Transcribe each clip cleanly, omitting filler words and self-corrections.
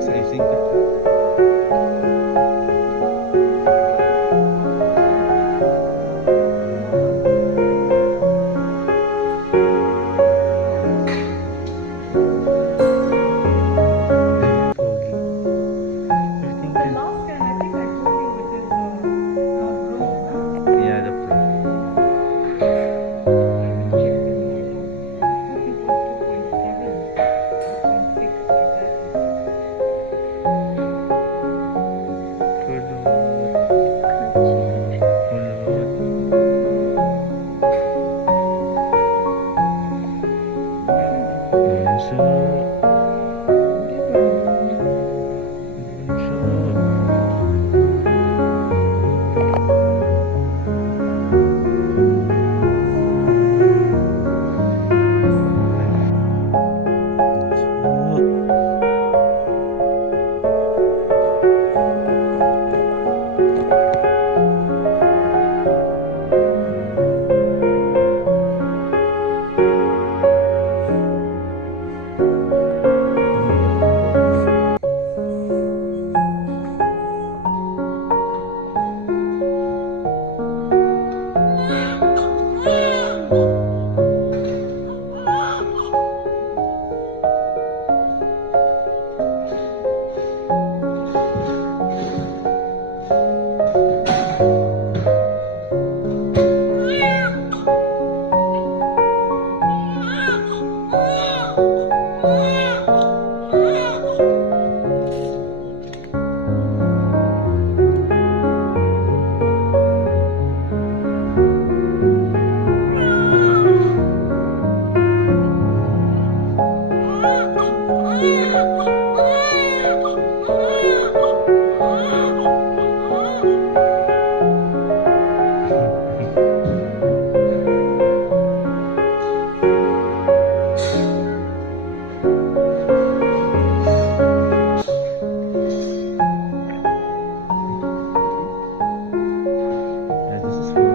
6, I think. Pogi. I think The last time, I think I told you it is grown, yeah, the pro. Yeah, this is fun.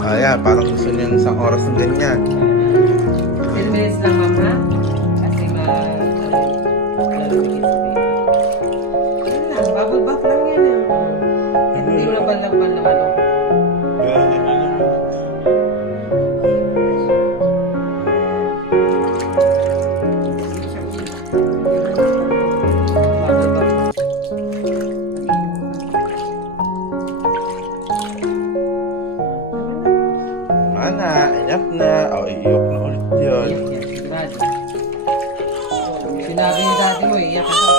Ayan, parang gusto niya ng isang oras ng ganyan. 10 minutes lang, ma'am, ha? Kasi lalagay sa baby. Yan lang, bubble bath lang yan. Hindi mo naman naman ako. Ganyan na naman. Bubble bath. Mana, enough na. O, iyok na ulit yun. Iyak yan, sigurado. Sinabi yung dati mo, iyak ka daw.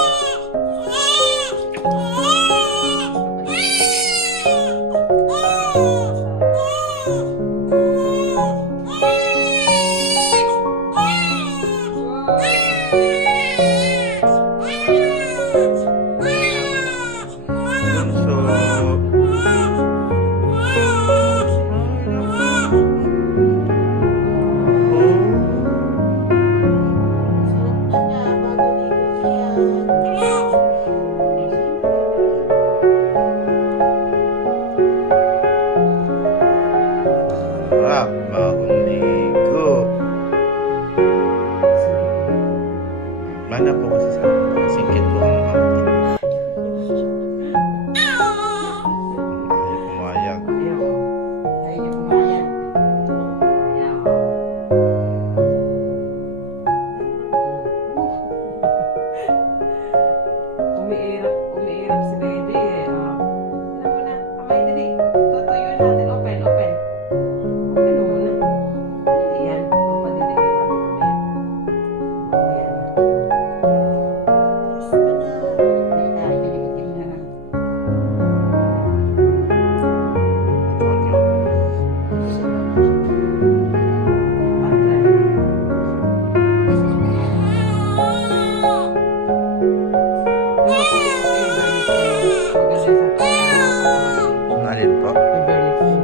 Alin po? Ivermectin.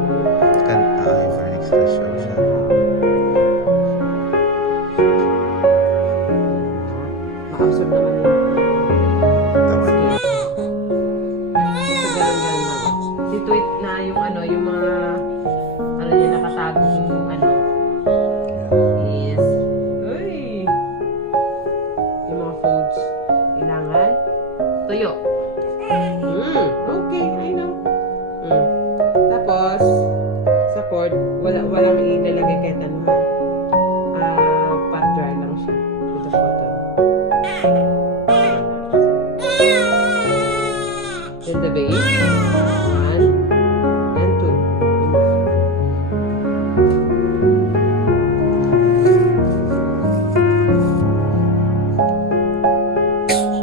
Ivermectin siya. Ma-absorb naman yun. Tama. So, ganun lang. Si tweet na yung ano, yung mga ano niya nakatagong ano is uy, yung mga foods kailangan tuyo. Okay, I know. Tapos sa cord, walang ilalagay kahit ano ha. Pat dry lang siya with the cotton. Then the base, 1 and 2.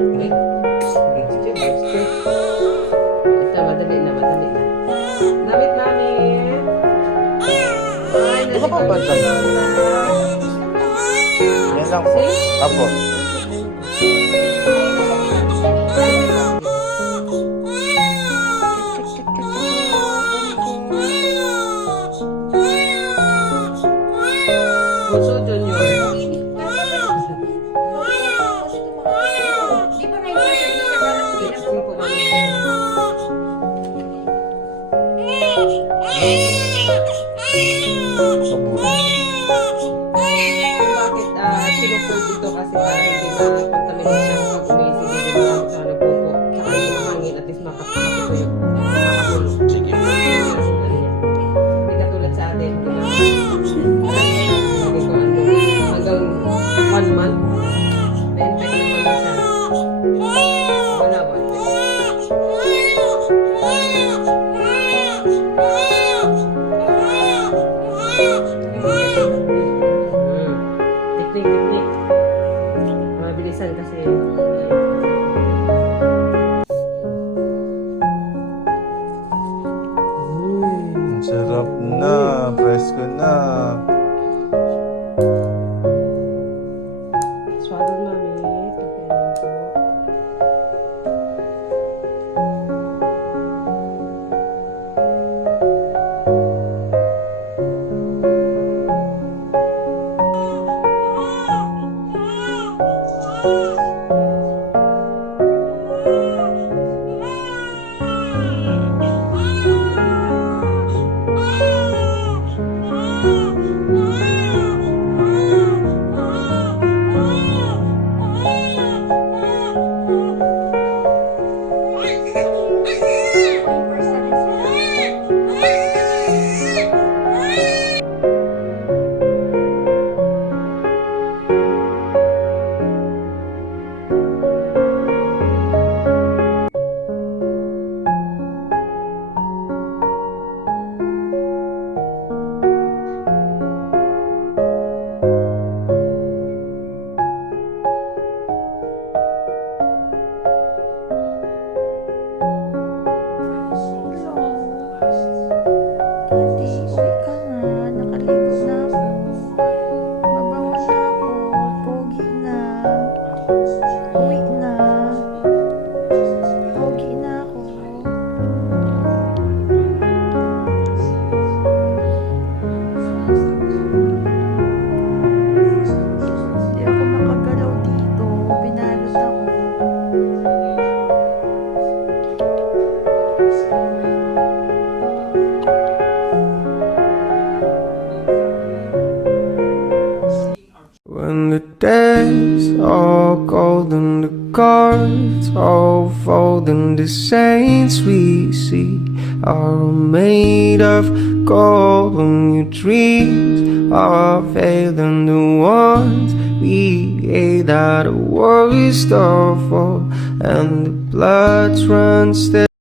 Okay. Ito, madali na. Damit namin. Ay, Ano ka ba ito? Yan lang po. Apo. Puso, Junior. Di ba ngayon siya hindi siya parang Sexy po kami. Kaburo. Bakit sinupol dito kasi para hindi ma-contaminate ng pag-umisig. Hindi marami sa nagpupo. Tsaka hindi mahangin at least makapatuyo. Makakulong. Sige. Hindi katulad sa atin. Hanggang 1 month. Na-infect na paminsan. Wala ba? Teknik. Mabilisan kasi. Ang sarap na. Presko na. Swallow, mami. Okay lang po. Ate, uwi ka na. Nakaligo na ako. Mabango na ako. Pogi na. Uwi na. Pogi na ako. Hindi ako makagalaw dito. Pinalot ako. When the days all golden, the cards all fold, and the saints we see are all made of gold. When your dreams are veiled, and the ones we hate are the worst of all, and the bloods run steady.